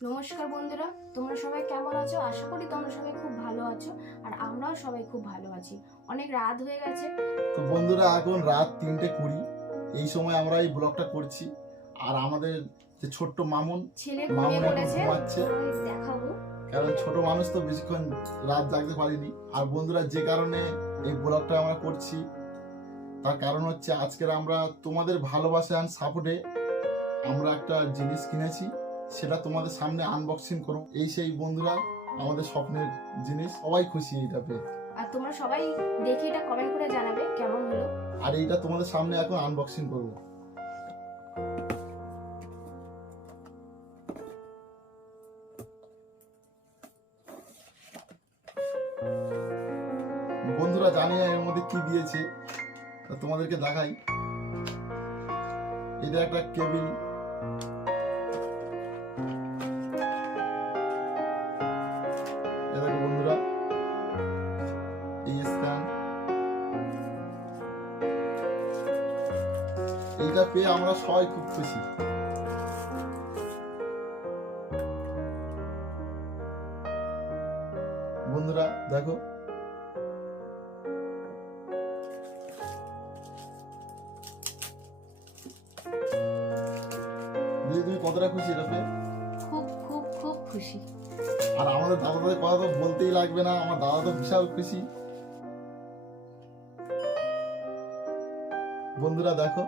নমস্কার বন্ধুরা, তোমরা সবাই কেমন আছো? আশা করি তোমরা সবাই খুব ভালো আছো, আর আমরাও সবাই খুব ভালো আছি। অনেক রাত হয়ে গেছে। তো বন্ধুরা, এখন রাত 3:20 এই সময় আমরা এই ব্লগটা করছি। আর আমাদের যে ছোট্ট মামুন ছেলে মামুন ঘুমিয়ে এখন পড়েছে, ঘুমাচ্ছে, তোমাদের দেখাবো। কারণ ছোট মানুষ তো বেশিক্ষণ রাত জাগতে পারিনি। আর বন্ধুরা, যে কারণে এই ব্লগটা আমরা করছি তার কারণ হচ্ছে আজকের আমরা তোমাদের ভালোবাসা অ্যান্ড সাপোর্টে আমরা একটা জিনিস কিনেছি, সেটা তোমাদের সামনে আনবক্সিং করব। এই সেই বন্ধুরা, আমাদের স্বপ্নের জিনিস, সবাই খুশি এটা পেয়ে। আর তোমরা সবাই দেখে এটা কমেন্ট করে জানাবে কেমন হলো। আর এইটা তোমাদের সামনে এখন আনবক্সিং করব। বন্ধুরা, জানি না এর মধ্যে কি দিয়েছে, তোমাদেরকে দেখাই। এটা একটা কেবিল, দেখো বন্ধুরা, এই স্ট্যান্ড, এইটা পেয়ে আমরা সবাই খুব খুশি। বন্ধুরা দেখো, তুমি কতটা খুশি এটা পেয়ে? খুব খুব খুব খুশি। আর আমাদের দাদাদের কথা তো বলতেই লাগবে না, আমার দাদা তো বিশাল খুশি। বন্ধুরা দেখো,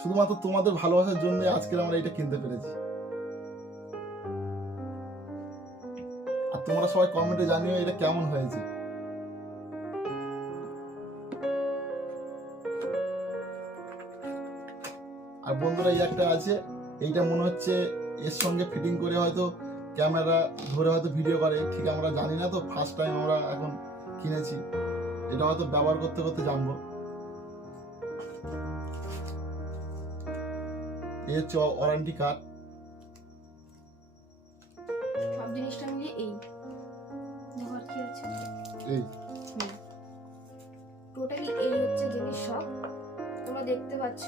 শুধুমাত্র তোমাদের ভালোবাসার জন্য আজকে আমরা এটা কিনতে পেরেছি। আর তোমরা সবাই কমেন্টে জানিও এটা কেমন হয়েছে। আর বন্ধুরা, এই একটা আছে, এইটা মনে হচ্ছে এর সঙ্গে ফিটিং করে হয়তো ক্যামেরা ধরে হয়তো ভিডিও করে, ঠিক আমরা জানি না, তো ফার্স্ট টাইম আমরা এখন কিনেছি। এটা হয়তো ব্যবহার করতে করতে জানবো। এই হচ্ছে ওয়ারেন্টি কার্ড। সব জিনিসটা মিলিয়ে এই দেখো আর কি আছে। এই টোটালি এই হচ্ছে জিনিস সব, তোমরা দেখতে পাচ্ছ।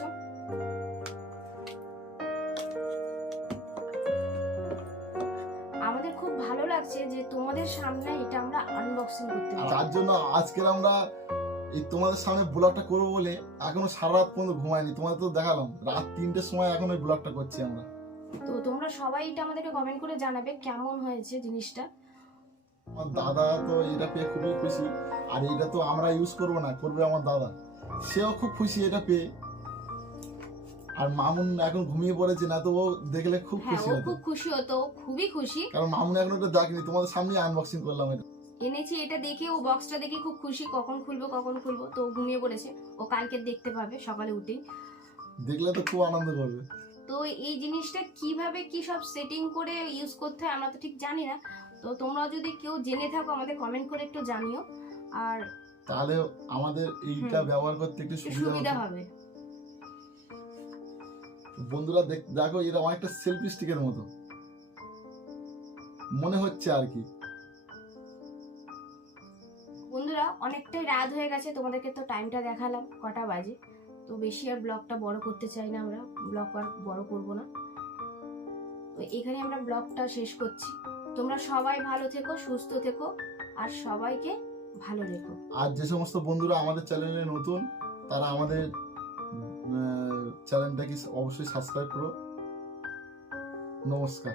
আমাদের খুব ভালো লাগছে যে তোমাদের সামনে এটা আমরা আনবক্সিং করতে পারছি। তার জন্য আজকের আমরা এই তোমাদের সামনে ব্লগটা করবো বলে এখনো সারা রাত পর্যন্ত ঘুমাইনি। তোমাদের তো দেখালাম রাত 3টের সময় এখন এই ব্লগটা করছি আমরা। তো তোমরা সবাই এটা আমাদেরকে কমেন্ট করে জানাবে কেমন হয়েছে জিনিসটা। আমার দাদা তো এটা পেয়ে খুবই খুশি। আর এটা তো আমরা ইউজ করবো না, করবে আমার দাদা, সেও খুব খুশি এটা পেয়ে। আর মামুন এখন ঘুমিয়ে পড়েছে, না তো ও দেখলে খুব হ্যাঁ, খুশি ও হতো। খুব খুশি হতো, খুবই খুশি। কারণ মামুন এখন এটা দেখেনি, তোমাদের সামনে আনবক্সিং করলাম এটা। এনেছি এটা দেখে, ও বক্সটা দেখে খুব খুশি, কখন খুলবো। তো ও ঘুমিয়ে পড়েছে, ও কালকে দেখতে পাবে সকালে উঠেই। দেখলে তো খুব আনন্দ করবে। তো এই জিনিসটা কিভাবে কি সব সেটিং করে ইউজ করতে হয় আমরা তো ঠিক জানি না। তো তোমরা যদি কেউ জেনে থাকো আমাদের কমেন্ট করে একটু জানিও, আর তাহলে আমাদের এইটা ব্যবহার করতে একটু সুবিধা হবে। বন্ধুরা দেখো, এটা অনেকটা সেলফি স্টিকের মতো মনে হচ্ছে আর কি। বন্ধুরা, অনেকটাই রাত হয়ে গেছে, তোমাদেরকে তো টাইমটা দেখালাম কটা বাজে। তো বেশি আর ব্লগটা বড় করতে চাই না, আমরা ব্লগ আর বড় করব না। তো এখানে আমরা ব্লগটা শেষ করছি। তোমরা সবাই ভালো থেকো, সুস্থ থেকো, আর সবাইকে ভালো রেখো। আর যে সমস্ত বন্ধুরা আমাদের চ্যানেলে নতুন, তারা আমাদের চ্যানেলটাকে অবশ্যই সাবস্ক্রাইব করো। নমস্কার।